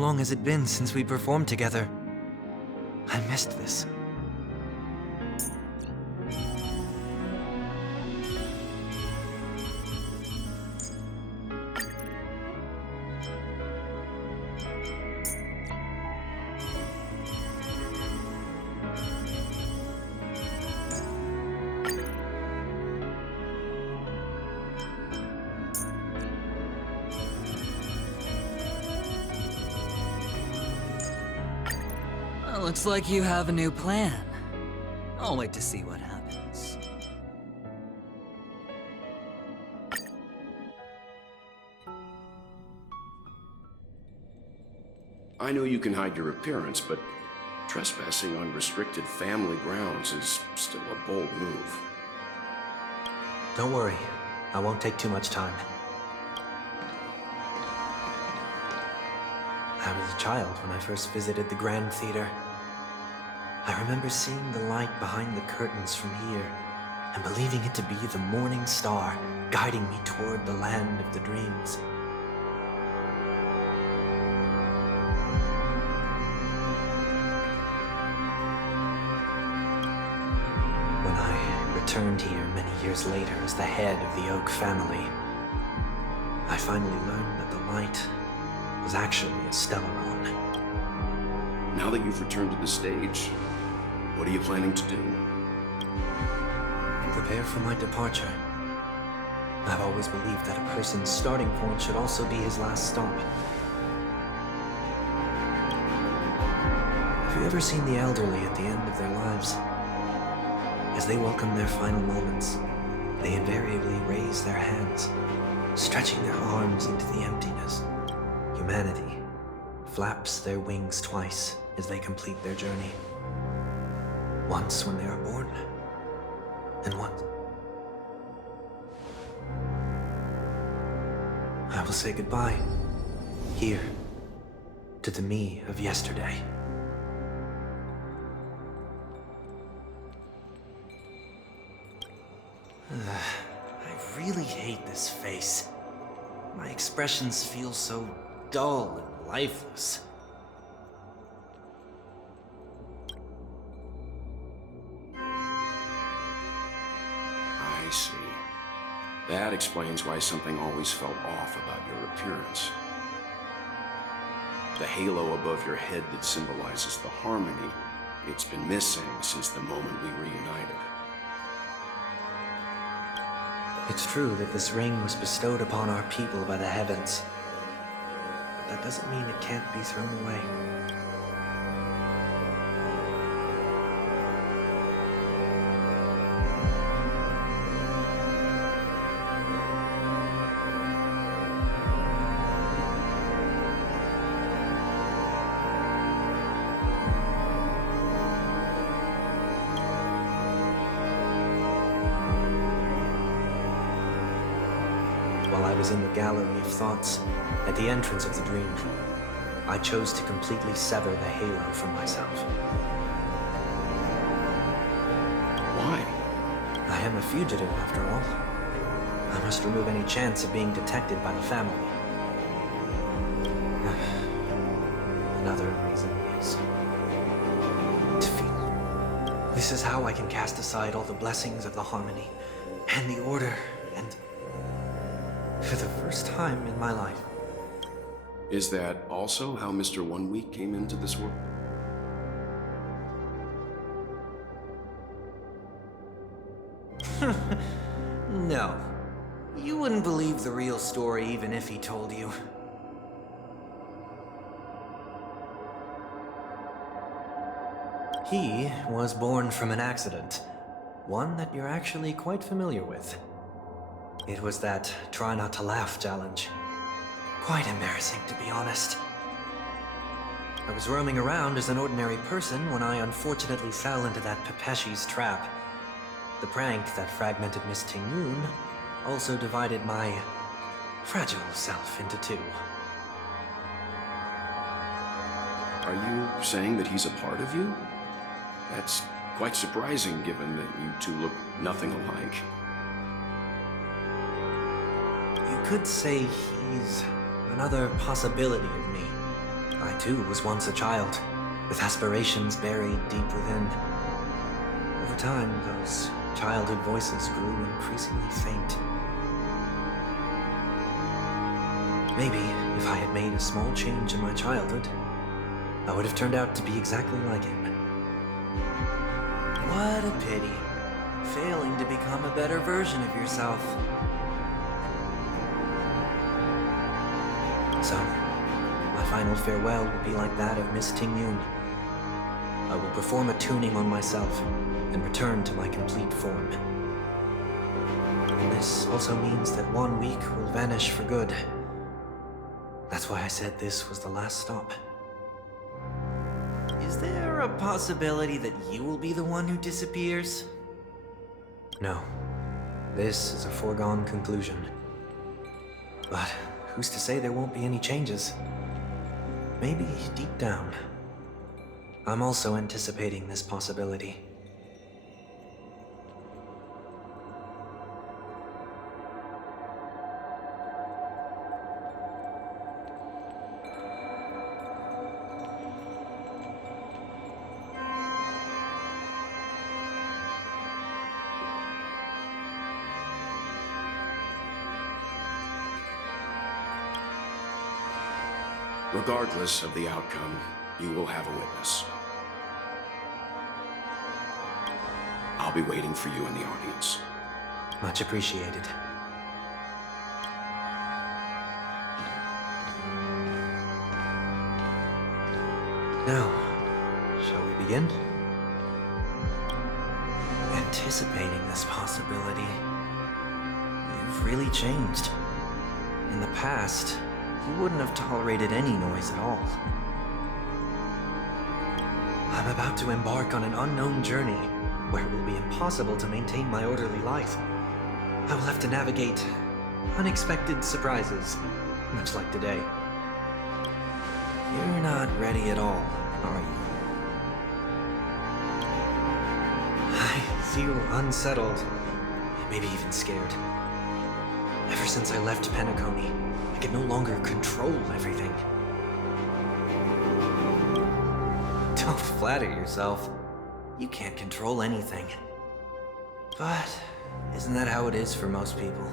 long has it been since we performed together? I missed this. Looks like you have a new plan. I'll wait to see what happens. I know you can hide your appearance, but trespassing on restricted family grounds is still a bold move. Don't worry, I won't take too much time. I was a child when I first visited the Grand Theater. I remember seeing the light behind the curtains from here, and believing it to be the morning star guiding me toward the land of the dreams. When I returned here many years later as the head of the Oak family, I finally learned that the light was actually a Stellaron. Now that you've returned to the stage, what are you planning to do? Prepare for my departure. I've always believed that a person's starting point should also be his last stop. Have you ever seen the elderly at the end of their lives? As they welcome their final moments, they invariably raise their hands, stretching their arms into the emptiness. Humanity flaps their wings twice as they complete their journey. Once when they are born, and once. I will say goodbye, here, to the me of yesterday. I really hate this face. My expressions feel so dull and lifeless. I see. That explains why something always felt off about your appearance. The halo above your head that symbolizes the harmony, it's been missing since the moment we reunited. It's true that this ring was bestowed upon our people by the heavens, but that doesn't mean it can't be thrown away. While I was in the gallery of thoughts, at the entrance of the dream, I chose to completely sever the halo from myself. Why? I am a fugitive, after all. I must remove any chance of being detected by the family. Another reason is defeat. This is how I can cast aside all the blessings of the harmony and the order, and for the first time in my life. Is that also how Mr. 1 Week came into this world? No. You wouldn't believe the real story even if he told you. He was born from an accident. One that you're actually quite familiar with. It was that try not to laugh challenge. Quite embarrassing, to be honest. I was roaming around as an ordinary person when I unfortunately fell into that Pepeshi's trap. The prank that fragmented Miss Ting-Yoon also divided my fragile self into two. Are you saying that he's a part of you? That's quite surprising given that you two look nothing alike. You could say he's another possibility of me. I too was once a child, with aspirations buried deep within. Over time, those childhood voices grew increasingly faint. Maybe if I had made a small change in my childhood, I would have turned out to be exactly like him. What a pity. Failing to become a better version of yourself. So, my final farewell will be like that of Miss Ting-Yun. I will perform a tuning on myself and return to my complete form. And this also means that 1 week will vanish for good. That's why I said this was the last stop. Is there a possibility that you will be the one who disappears? No. This is a foregone conclusion. But who's to say there won't be any changes? Maybe deep down, I'm also anticipating this possibility. Regardless of the outcome, you will have a witness. I'll be waiting for you in the audience. Much appreciated. Now, shall we begin? Anticipating this possibility, you've really changed. In the past, you wouldn't have tolerated any noise at all. I'm about to embark on an unknown journey where it will be impossible to maintain my orderly life. I will have to navigate unexpected surprises, much like today. You're not ready at all, are you? I feel unsettled, maybe even scared. Ever since I left Penacony, I can no longer control everything. Don't flatter yourself. You can't control anything. But isn't that how it is for most people?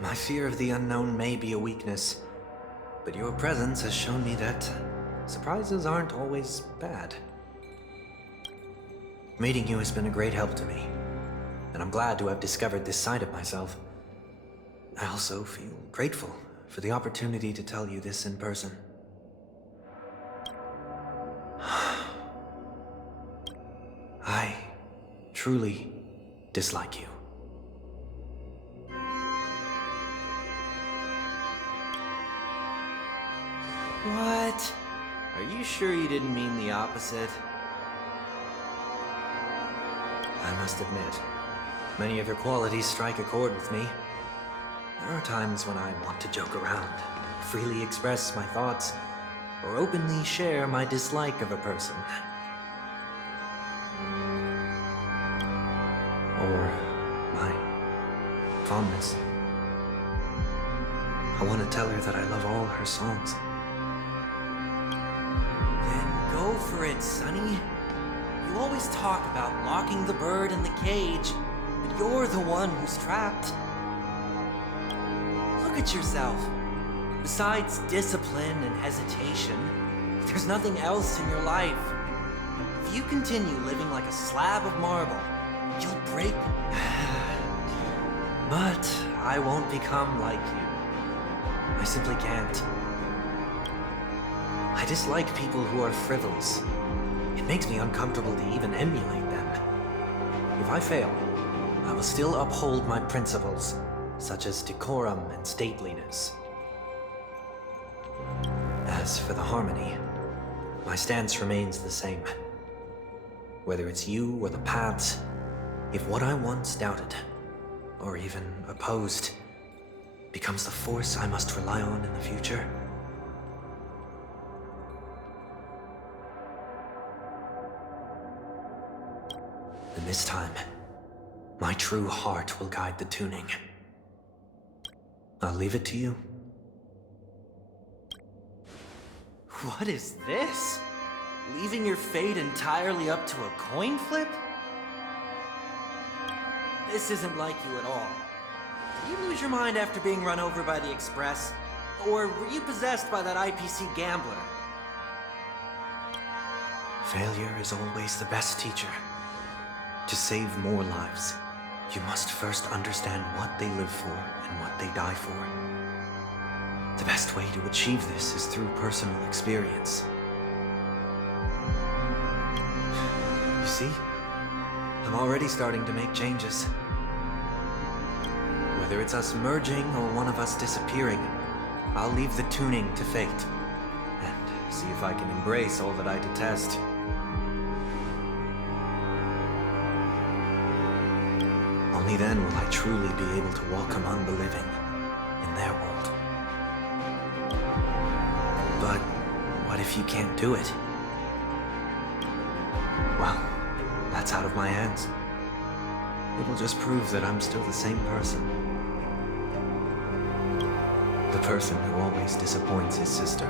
My fear of the unknown may be a weakness, but your presence has shown me that surprises aren't always bad. Meeting you has been a great help to me, and I'm glad to have discovered this side of myself. I also feel grateful for the opportunity to tell you this in person. I truly dislike you. What? Are you sure you didn't mean the opposite? I must admit, many of your qualities strike a chord with me. There are times when I want to joke around, freely express my thoughts, or openly share my dislike of a person. Or my fondness. I want to tell her that I love all her songs. Then go for it, Sonny. You always talk about locking the bird in the cage, but you're the one who's trapped. Look at yourself. Besides discipline and hesitation, there's nothing else in your life. If you continue living like a slab of marble, you'll break. But I won't become like you. I simply can't. I dislike people who are frivolous. It makes me uncomfortable to even emulate them. If I fail, I will still uphold my principles, such as decorum and stateliness. As for the harmony, my stance remains the same. Whether it's you or the paths, if what I once doubted, or even opposed, becomes the force I must rely on in the future, then this time, my true heart will guide the tuning. I'll leave it to you. What is this? Leaving your fate entirely up to a coin flip? This isn't like you at all. Did you lose your mind after being run over by the Express? Or were you possessed by that IPC gambler? Failure is always the best teacher. To save more lives, you must first understand what they live for and what they die for. The best way to achieve this is through personal experience. You see? I'm already starting to make changes. Whether it's us merging or one of us disappearing, I'll leave the tuning to fate, and see if I can embrace all that I detest. Only then will I truly be able to walk among the living, in their world. But what if you can't do it? Well, that's out of my hands. It will just prove that I'm still the same person. The person who always disappoints his sister.